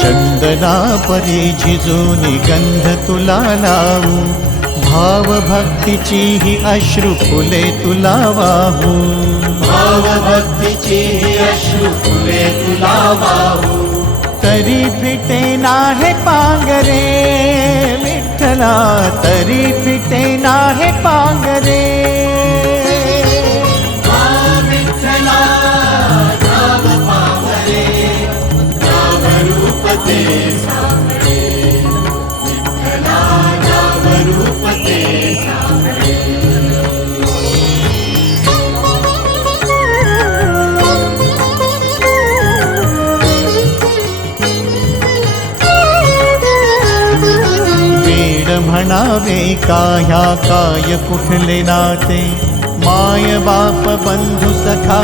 चंदना परी झिजूनी गंध तुला लावू, भाव भक्तीची ही अश्रु फुले तुला वाहू, भाव भक्तीची ही अश्रु फुले तुला वाहू। तरी फिटे नाहे पांगरे विठ्ठला, तरी फिटे नाहे पांगरे। म्हणावे काह्या काय कुठले नाते, माय बाप बंधु सखा